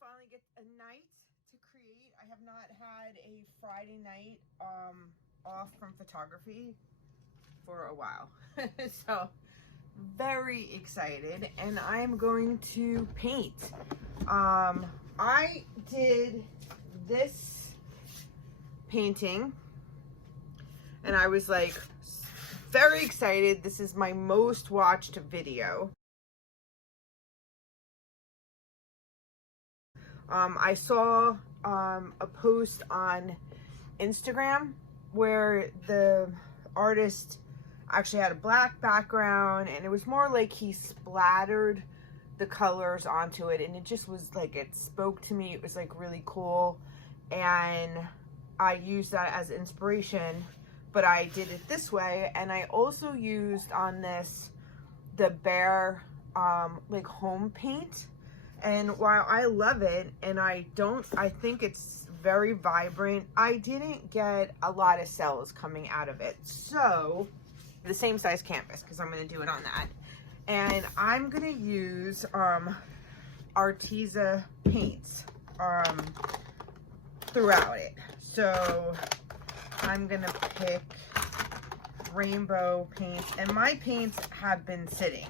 finally get a night to create. I have not had a Friday night off from photography for a while. So very excited, and I'm going to paint. I did this painting and I was like very excited. This is my most watched video. I saw a post on Instagram where the artist actually had a black background, and it was more like he splattered the colors onto it, and it just was like, it spoke to me. It was like really cool, and I used that as inspiration, but I did it this way. And I also used on this the Bear like home paint. And while I love it, and I think it's very vibrant, I didn't get a lot of cells coming out of it. So the same size canvas, because I'm going to do it on that. And I'm going to use Arteza paints throughout it. So I'm going to pick rainbow paints. And my paints have been sitting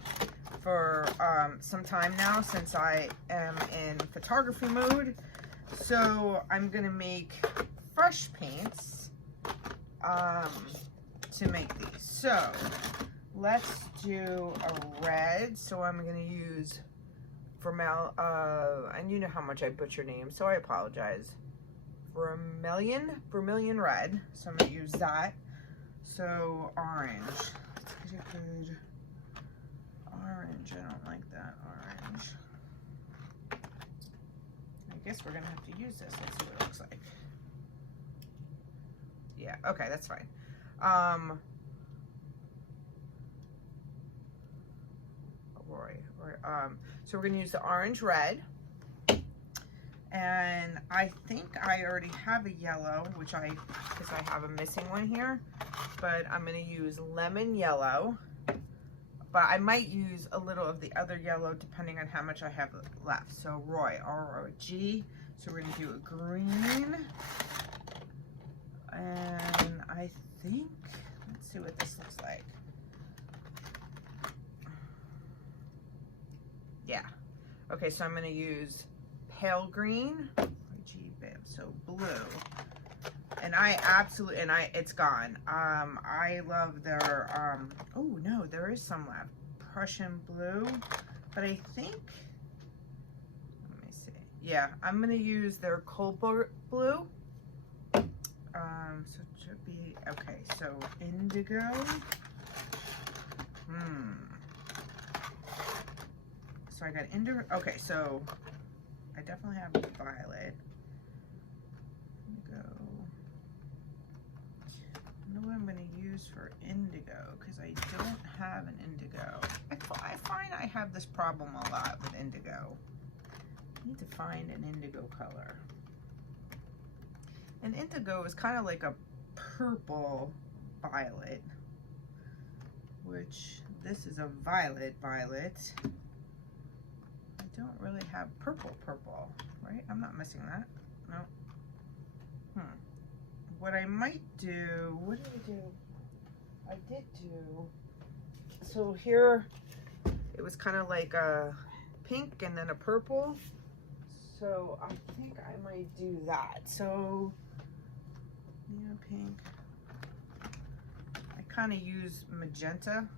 for some time now, since I am in photography mode. So I'm gonna make fresh paints to make these. So let's do a red. So I'm gonna use Vermillion, and you know how much I butcher names, so I apologize. Vermillion red. So I'm gonna use that. So orange. Let's get a good orange. I don't like that orange. I guess we're gonna have to use this. Let's see what it looks like. Yeah, okay, that's fine. So we're gonna use the orange red, and I think I already have a yellow, because I have a missing one here, but I'm gonna use lemon yellow. But I might use a little of the other yellow depending on how much I have left. So R-O-G. So we're gonna do a green. And I think, let's see what this looks like. Yeah. Okay, so I'm gonna use pale green. So blue. And it's gone. I love their, oh no, there is some left. Prussian blue, but I think, let me see. Yeah, I'm gonna use their Cobalt Blue. So it should be, okay, so indigo. So I got indigo, okay, so I definitely have violet. Indigo. I know what I'm going to use for indigo, because I don't have an indigo. I find I have this problem a lot with indigo. I need to find an indigo color. And indigo is kind of like a purple violet, which this is a violet. I don't really have purple, right? I'm not missing that. No. What I might do, what did I do? I did do, so here it was kind of like a pink and then a purple. So I think I might do that. So, pink. I kind of use magenta.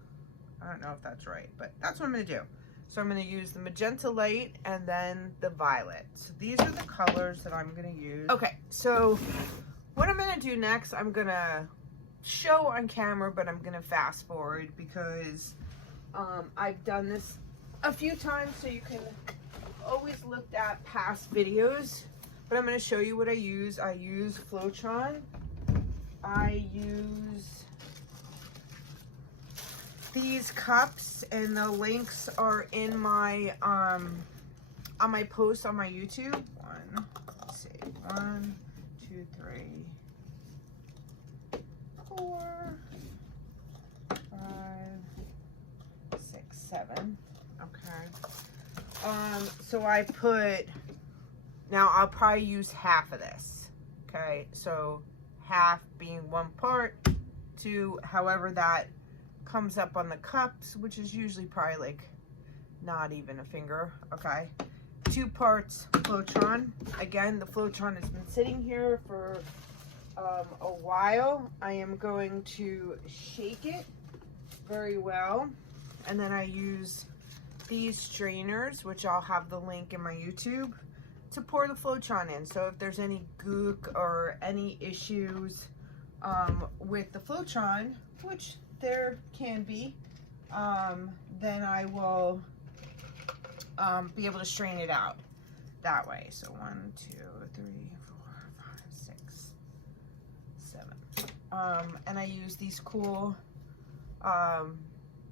I don't know if that's right, but that's what I'm going to do. So I'm going to use the Magenta Light and then the violet. So these are the colors that I'm going to use. Okay, so what I'm going to do next, I'm going to show on camera, but I'm going to fast forward because I've done this a few times, so you can always look at past videos. But I'm going to show you what I use. I use Floetrol. I use these cups, and the links are in my on my post on my YouTube. Let's see, 1, 2, 3, 4, 5, 6, 7. Okay. So I put Now I'll probably use half of this. Okay, so half being 1 part to however that comes up on the cups, which is usually probably like not even a finger. Okay, 2 parts Floetrol. Again, the Floetrol has been sitting here for a while. I am going to shake it very well, and then I use these strainers, which I'll have the link in my YouTube, to pour the Floetrol in. So if there's any gook or any issues with the Floetrol, which there can be, then I will be able to strain it out that way. So 1, 2, 3, 4, 5, 6, 7. And I use these cool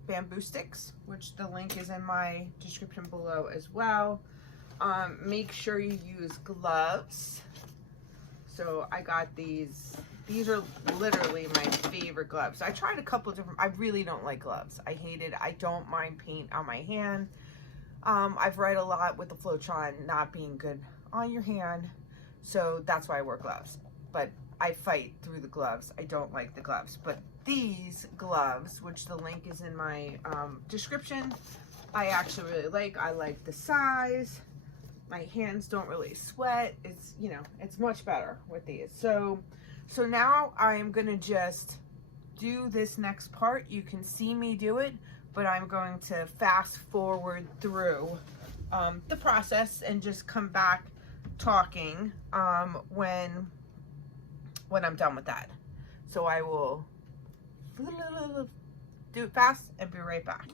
bamboo sticks, which the link is in my description below as well. Make sure you use gloves. So I got these are literally my favorite gloves. I tried a couple different, I really don't like gloves. I hate it. I don't mind paint on my hand. I've read a lot with the Floetrol not being good on your hand, so that's why I wear gloves. But I fight through the gloves. I don't like the gloves. But these gloves, which the link is in my description, I actually really like. I like the size. My hands don't really sweat. It's, you know, it's much better with these. So now I am going to just do this next part. You can see me do it, but I'm going to fast forward through the process and just come back talking when I'm done with that. So I will do it fast and be right back.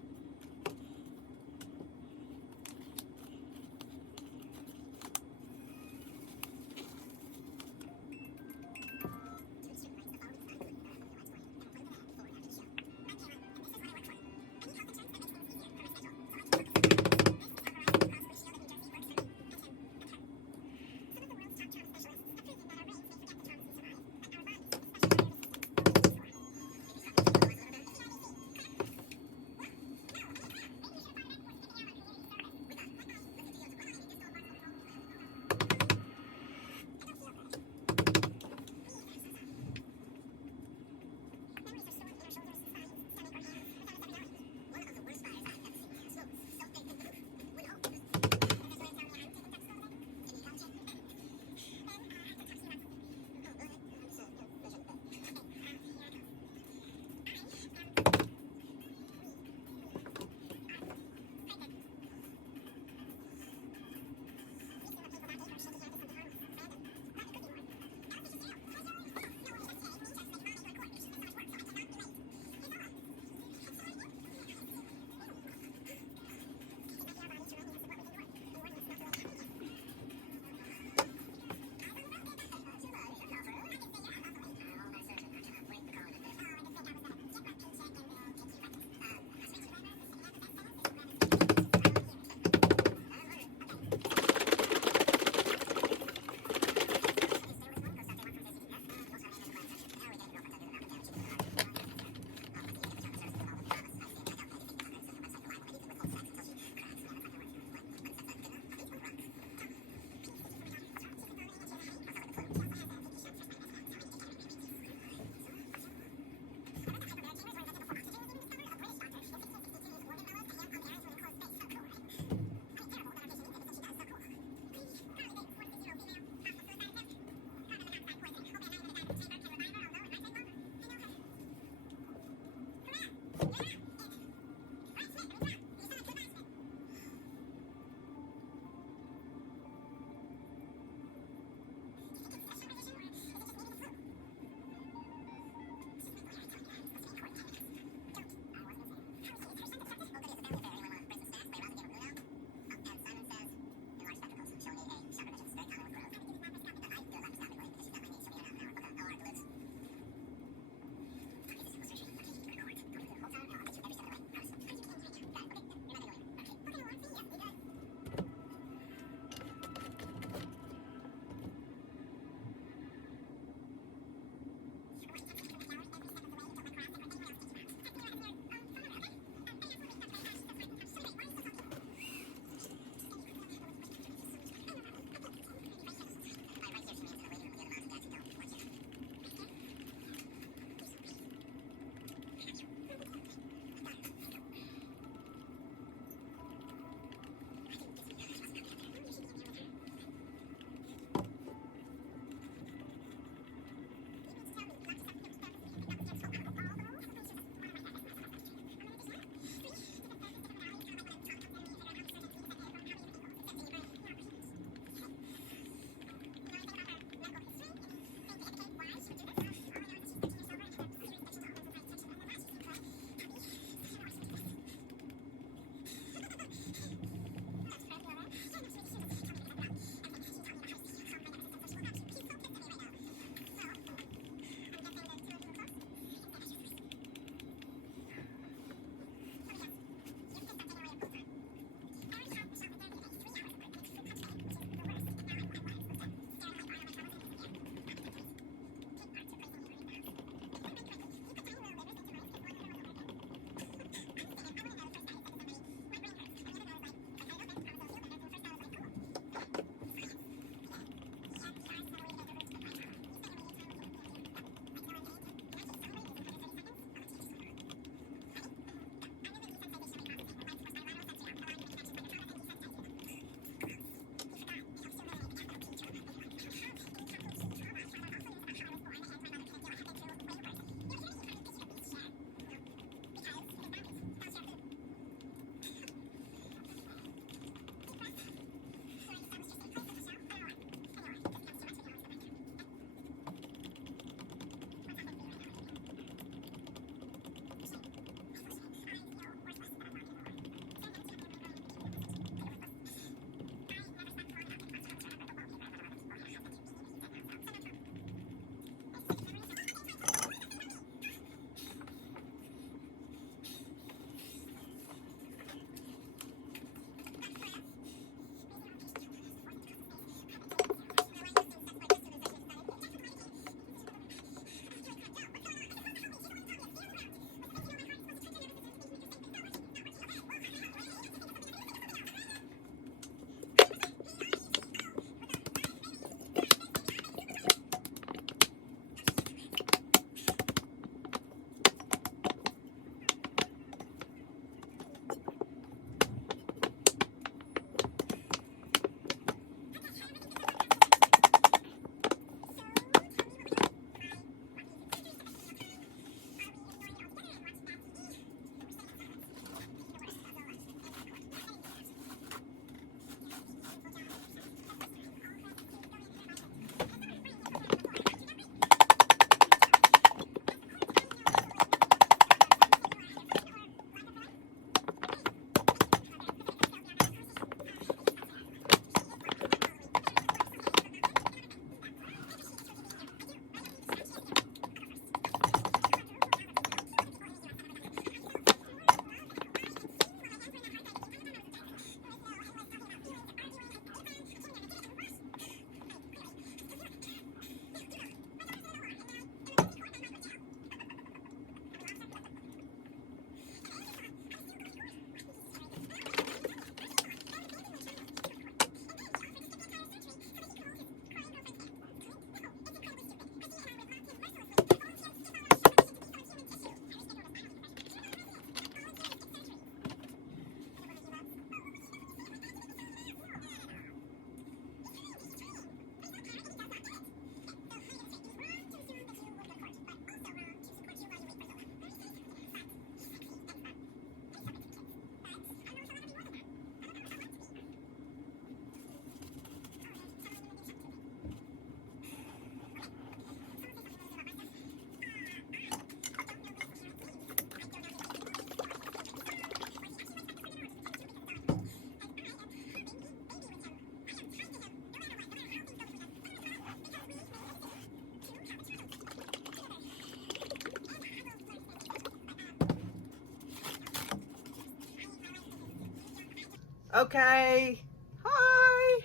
Okay, hi.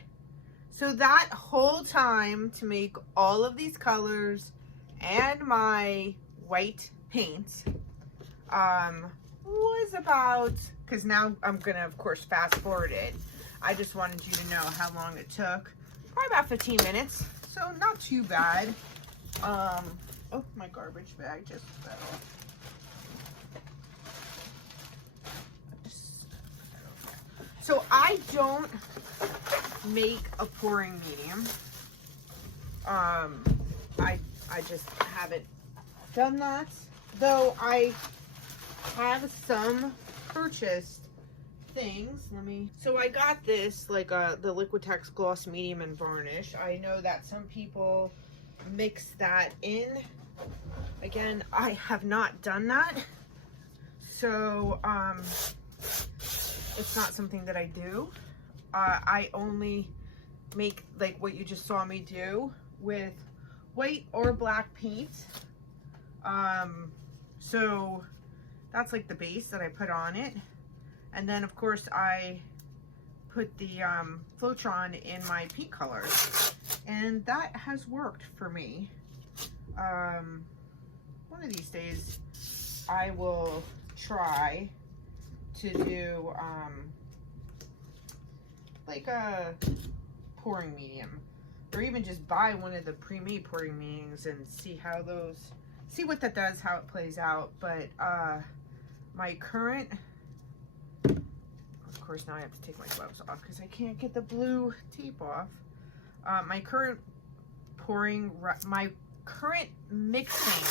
So that whole time to make all of these colors and my white paint was about, because now I'm gonna of course fast forward it. I just wanted you to know how long it took. Probably about 15 minutes, so not too bad. Oh, my garbage bag just fell. So I don't make a pouring medium. I just haven't done that. Though I have some purchased things. So I got this, like the Liquitex Gloss Medium and Varnish. I know that some people mix that in. Again, I have not done that. So, it's not something that I do. I only make like what you just saw me do with white or black paint. So that's like the base that I put on it. And then of course I put the Floetrol in my paint colors. And that has worked for me. One of these days I will try to do like a pouring medium, or even just buy one of the pre-made pouring mediums and see what that does, how it plays out. But my current, of course now I have to take my gloves off because I can't get the blue tape off. My current mixing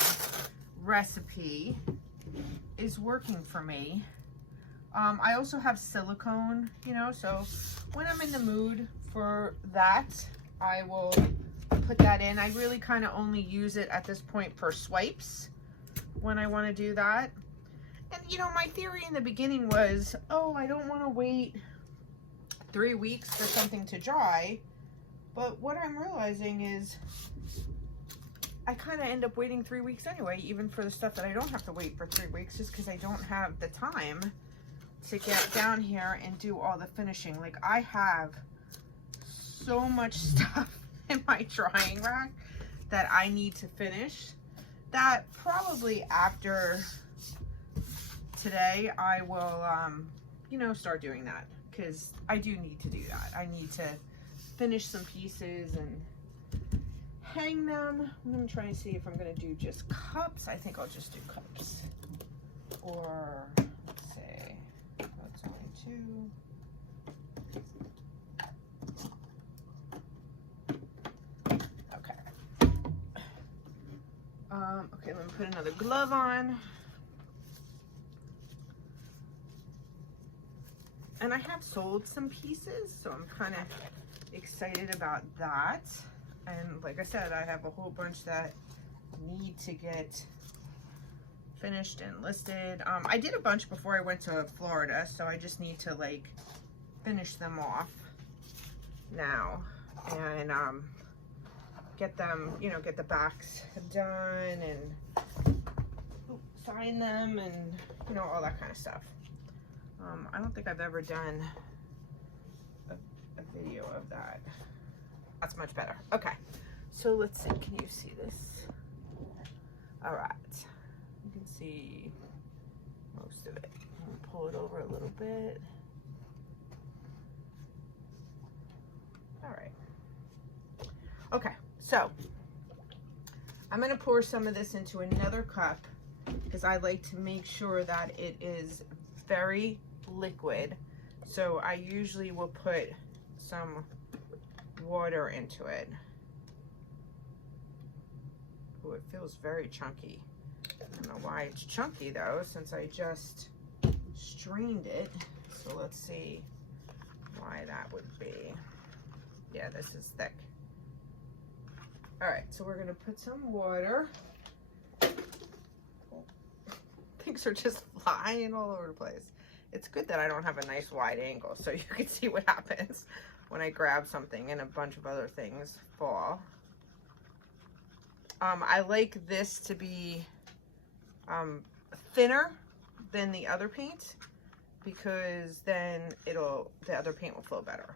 recipe is working for me. I also have silicone, you know, so when I'm in the mood for that, I will put that in. I really kind of only use it at this point for swipes when I want to do that. And, you know, my theory in the beginning was, oh, I don't want to wait 3 weeks for something to dry. But what I'm realizing is I kind of end up waiting 3 weeks anyway, even for the stuff that I don't have to wait for 3 weeks, just because I don't have the time to get down here and do all the finishing. Like, I have so much stuff in my drying rack that I need to finish, that probably after today I will you know, start doing that, because I do need to do that. I need to finish some pieces and hang them. I'm gonna try and see if I'm gonna do just cups. I think I'll just do cups, or let's say that's only 2. Okay. Okay, let me put another glove on. And I have sold some pieces, so I'm kind of excited about that. And like I said, I have a whole bunch that need to get finished and listed. I did a bunch before I went to Florida, so I just need to like finish them off now and get them, you know, get the backs done and sign them and, you know, all that kind of stuff. I don't think I've ever done a video of that. That's much better. Okay, so let's see. Can you see this? All right, you can see most of it. I'm gonna pull it over a little bit. All right. Okay, so I'm gonna pour some of this into another cup because I like to make sure that it is very liquid. So I usually will put some water into it. Oh, it feels very chunky. I don't know why it's chunky though, since I just strained it. So let's see why that would be. Yeah, this is thick. All right, so we're gonna put some water. Things are just flying all over the place. It's good that I don't have a nice wide angle so you can see what happens when I grab something and a bunch of other things fall. I like this to be thinner than the other paint because then the other paint will flow better.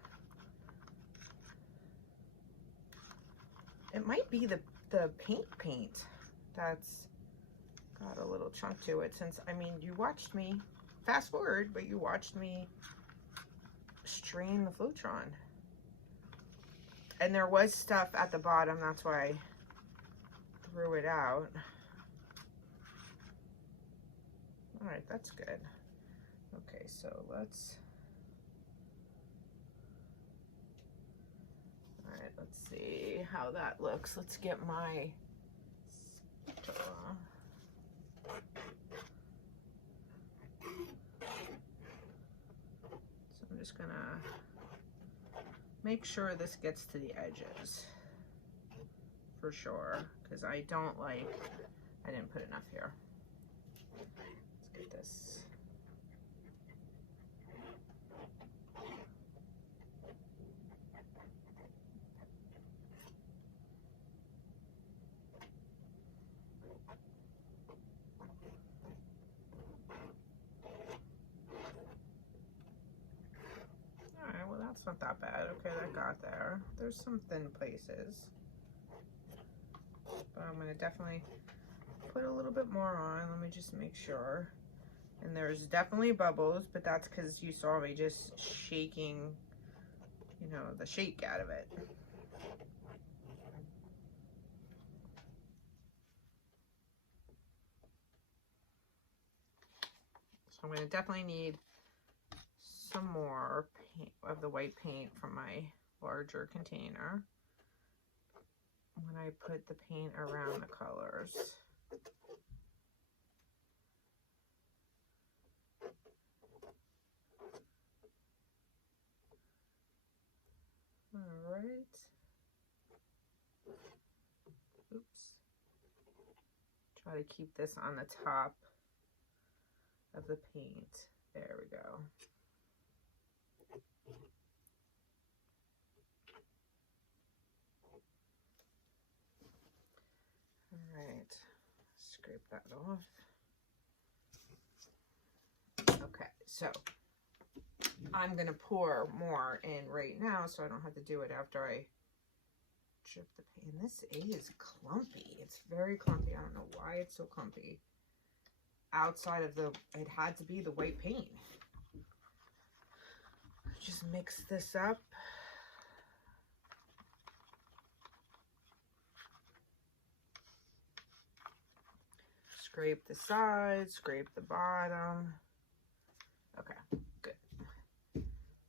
It might be the paint that's got a little chunk to it, since, I mean, you watched me, fast forward, but you watched me strain the Floetron. And there was stuff at the bottom, that's why I threw it out. All right, that's good. Okay, so let's see how that looks. Let's get my spatula. So I'm just gonna make sure this gets to the edges for sure, because I didn't put enough here. Let's get this. Alright, well that's not that bad. Okay, that got there. There's some thin places. But I'm gonna definitely put a little bit more on. Let me just make sure. And there's definitely bubbles, but that's because you saw me just shaking, you know, the shake out of it. So I'm going to definitely need some more paint of the white paint from my larger container when I put the paint around the colors. All right. Oops. Try to keep this on the top of the paint. There we go. All right. Scrape that off. Okay, so I'm gonna pour more in right now so I don't have to do it after I drip the paint. And this is clumpy. It's very clumpy. I don't know why it's so clumpy. Outside of it had to be the white paint. Just mix this up. Scrape the sides, scrape the bottom. Okay, good.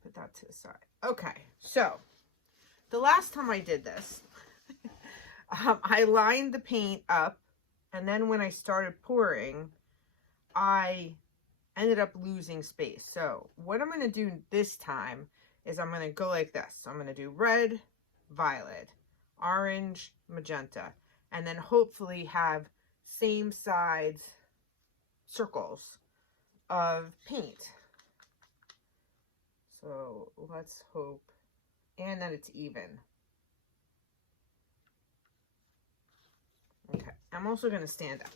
Put that to the side. Okay, so the last time I did this, I lined the paint up, and then when I started pouring, I ended up losing space. So what I'm going to do this time is I'm going to go like this. So I'm going to do red, violet, orange, magenta, and then hopefully have same sides circles of paint. So let's hope, and that it's even. Okay, I'm also going to stand up.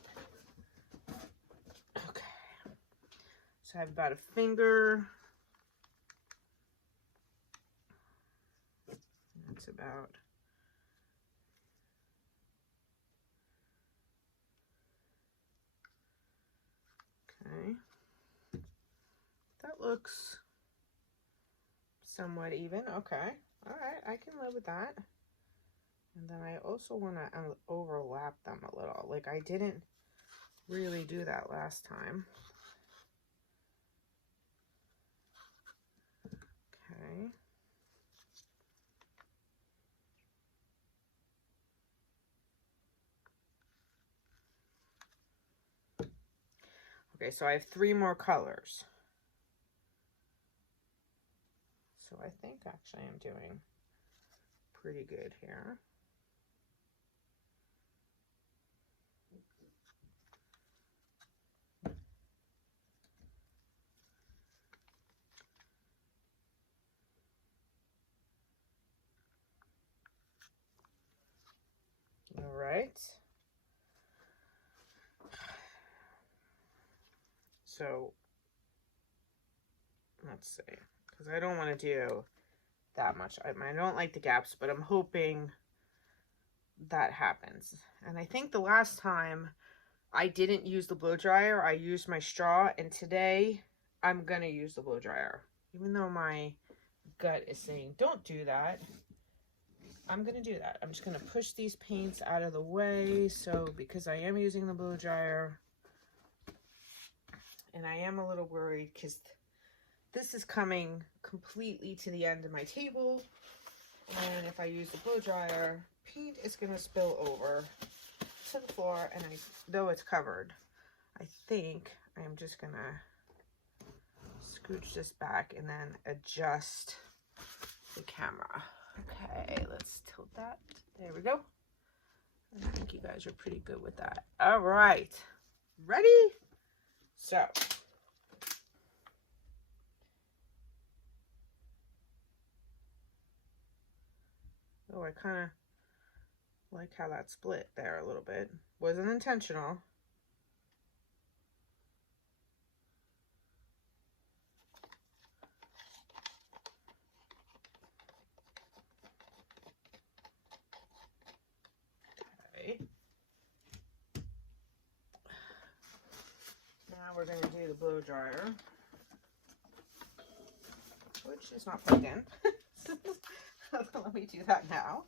Okay, so I have about a finger. That's about. Okay, that looks somewhat even. Okay, all right, I can live with that. And then I also want to overlap them a little. Like I didn't really do that last time. Okay. Okay, so I have 3 more colors. So I think actually I'm doing pretty good here. All right. So let's see, because I don't want to do that much. I don't like the gaps, but I'm hoping that happens. And I think the last time I didn't use the blow dryer, I used my straw, and today I'm gonna use the blow dryer. Even though my gut is saying don't do that, I'm gonna do that. I'm just gonna push these paints out of the way, so because I am using the blow dryer, and I am a little worried because this is coming completely to the end of my table, and if I use the blow dryer, paint is gonna spill over to the floor, and though it's covered, I think I'm just gonna scooch this back and then adjust the camera. Okay, let's tilt that. There we go. I think you guys are pretty good with that. All right, ready? So, oh, I kind of like how that split there a little bit. Wasn't intentional. Okay. Now we're going to do the blow dryer, which is not plugged in. Let me do that now.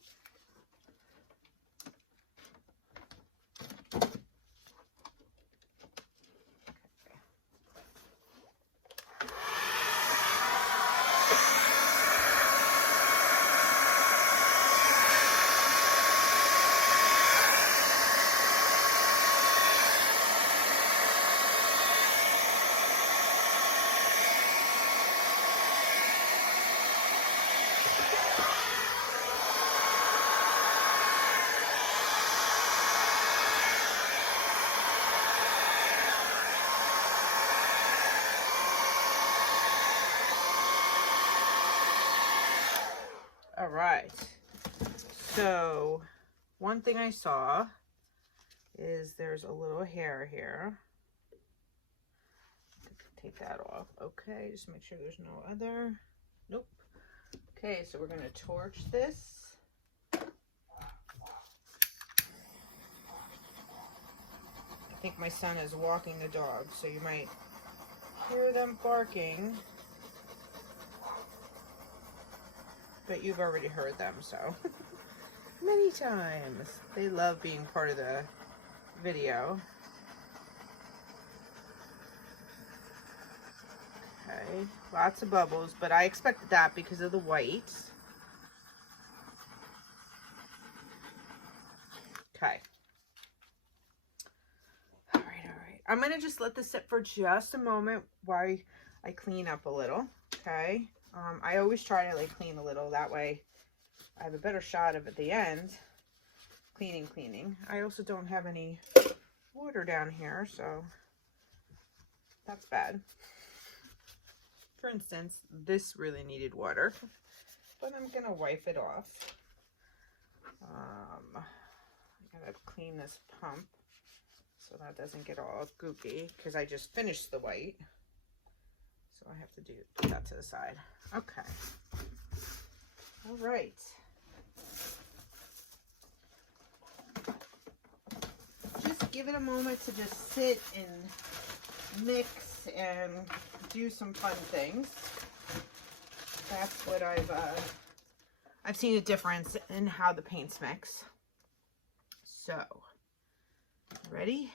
All right, so one thing I saw is there's a little hair here. Take that off. Okay, just make sure there's no other. Nope. Okay, so we're going to torch this. I think my son is walking the dog, so you might hear them barking. But you've already heard them, so many times. They love being part of the video. Okay, lots of bubbles, but I expected that because of the white. Okay. All right. I'm gonna just let this sit for just a moment while I clean up a little, okay? I always try to like clean a little, that way I have a better shot of at the end. Cleaning. I also don't have any water down here, so that's bad. For instance, this really needed water, but I'm gonna wipe it off. I gotta clean this pump so that doesn't get all goopy because I just finished the white. So I have to put that to the side. Okay. All right. Just give it a moment to just sit and mix and do some fun things. That's what I've seen a difference in how the paints mix. So, ready?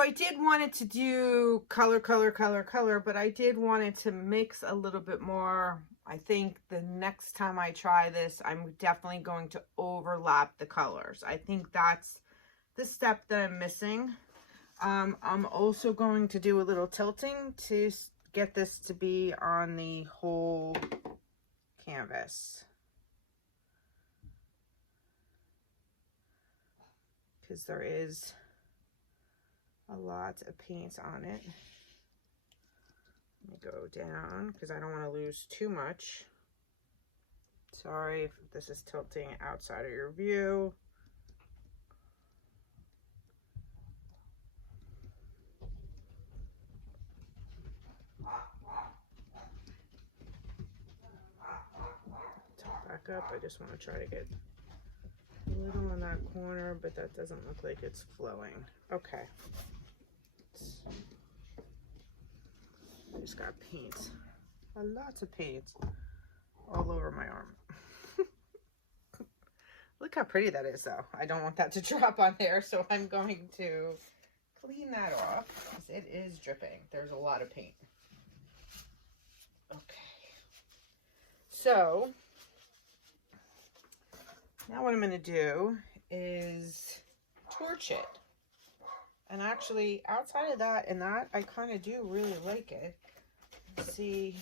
So I did want it to do color, color, color, color, but I did want it to mix a little bit more. I think the next time I try this, I'm definitely going to overlap the colors. I think that's the step that I'm missing. I'm also going to do a little tilting to get this to be on the whole canvas. Because there is a lot of paint on it. Let me go down because I don't want to lose too much. Sorry if this is tilting outside of your view. Top back up. I just want to try to get a little on that corner, but that doesn't look like it's flowing. Okay. I just got paint. Lots of paint all over my arm. Look how pretty that is, though. I don't want that to drop on there, so I'm going to clean that off because it is dripping. There's a lot of paint. Okay. So now what I'm going to do is torch it. And actually, outside of that and that, I kind of do really like it. Let's see.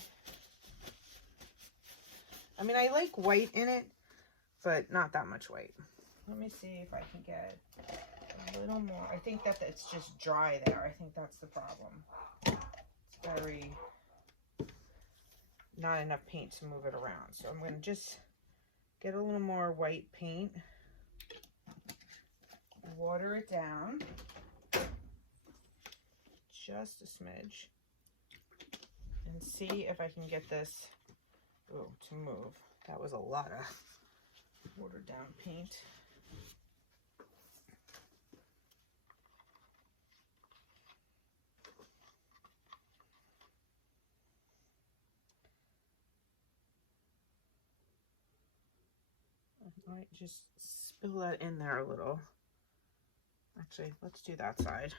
I mean, I like white in it, but not that much white. Let me see if I can get a little more. I think that it's just dry there. I think that's the problem. It's very, not enough paint to move it around. So I'm going to just get a little more white paint, water it down. Just a smidge, and see if I can get this to move. That was a lot of watered down paint. I might just spill that in there a little. Actually, let's do that side.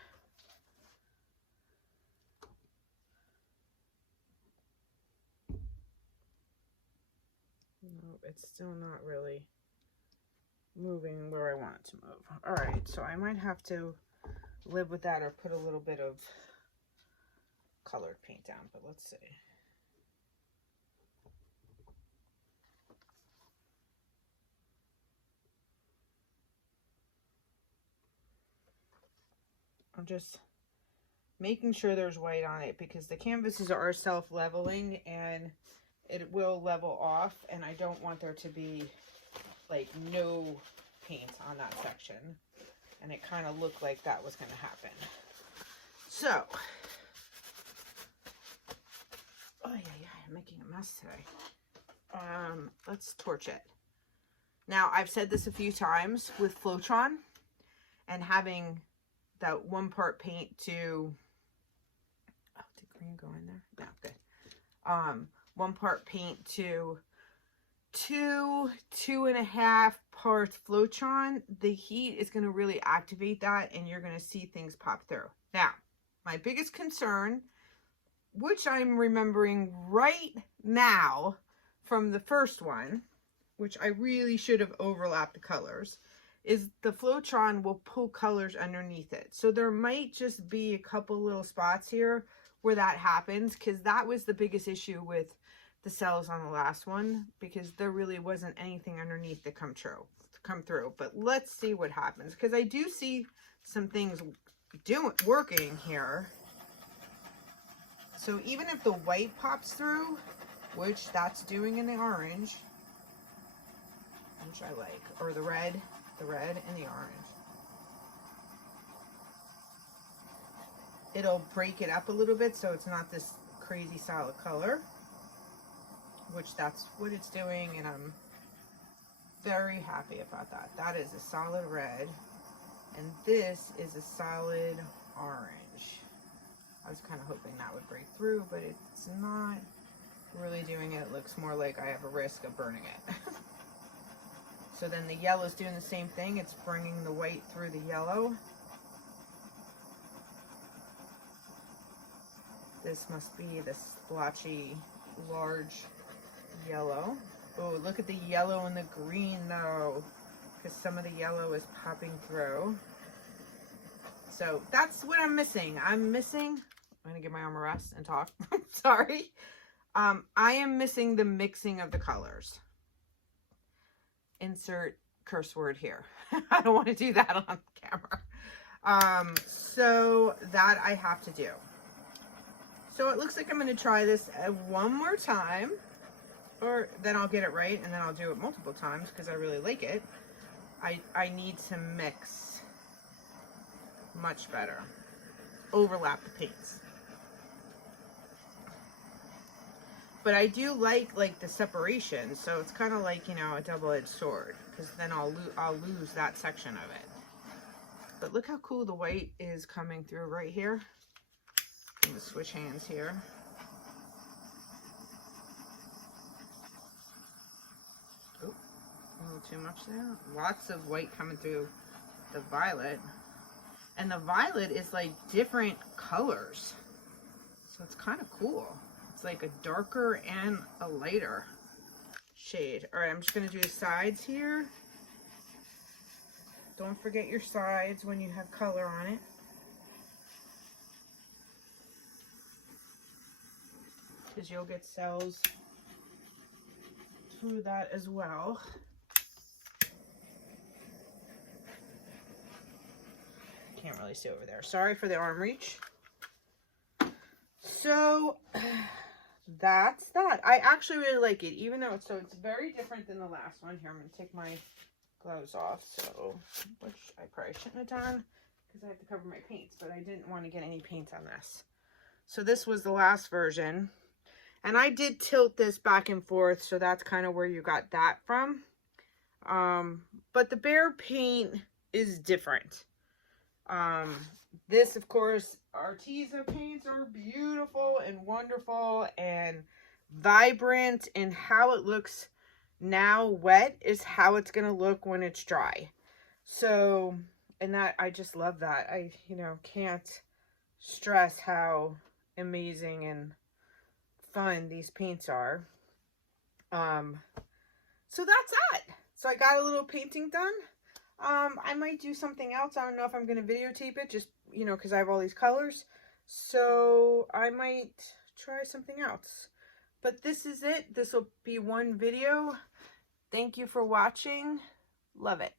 No, it's still not really moving where I want it to move. All right, so I might have to live with that or put a little bit of colored paint down, but let's see. I'm just making sure there's white on it because the canvases are self-leveling and it will level off, and I don't want there to be like no paint on that section. And it kind of looked like that was going to happen. So, oh yeah, I'm making a mess today. Let's torch it. Now, I've said this a few times with Floetrol and having that 1 part paint to, oh, did green go in there? No, good. 1 part paint to 2.5 parts Floetrol. The heat is going to really activate that, and you're going to see things pop through. Now, my biggest concern, which I'm remembering right now from the first one, which I really should have overlapped the colors, is the Floetrol will pull colors underneath it. So there might just be a couple little spots here where that happens, because that was the biggest issue with the cells on the last one, because there really wasn't anything underneath to come through. But let's see what happens, because I do see some things working here. So even if the white pops through, which that's doing in the orange, which I like, or the red and the orange, it'll break it up a little bit so it's not this crazy solid color, which that's what it's doing, and I'm very happy about that. That is a solid red, and this is a solid orange. I was kind of hoping that would break through, but it's not really doing it. It looks more like I have a risk of burning it. So then the yellow's doing the same thing. It's bringing the white through the yellow. This must be the splotchy, large yellow. Oh, look at the yellow and the green though, because some of the yellow is popping through. So that's what I'm missing. I'm gonna give my arm a rest and talk. Sorry. I am missing the mixing of the colors. Insert curse word here. I don't want to do that on camera. So that I have to do. So it looks like I'm going to try this one more time, or then I'll get it right, and then I'll do it multiple times because I really like it. I need to mix much better. Overlap the paints. But I do like the separation, so it's kind of like, you know, a double-edged sword, because then I'll lose that section of it. But look how cool the white is coming through right here. I'm gonna switch hands here. Oh, a little too much there. Lots of white coming through the violet. And the violet is like different colors. So it's kind of cool. It's like a darker and a lighter shade. All right, I'm just gonna do the sides here. Don't forget your sides when you have color on it. Because you'll get cells through that as well. Can't really see over there. Sorry for the arm reach. So that's that. I actually really like it, even though it's very different than the last one. Here, I'm going to take my gloves off, which I probably shouldn't have done because I have to cover my paints, but I didn't want to get any paint on this. So this was the last version, and I did tilt this back and forth, so that's kind of where you got that from. But the bare paint is different. This, of course, Arteza paints are beautiful and wonderful and vibrant, and how it looks now wet is how it's going to look when it's dry. So, and that, I just love that. I, you know, can't stress how amazing and fun these paints are. So that's that. So I got a little painting done. I might do something else. I don't know if I'm going to videotape it, just, you know, because I have all these colors. So I might try something else. But this is it. This will be one video. Thank you for watching. Love it.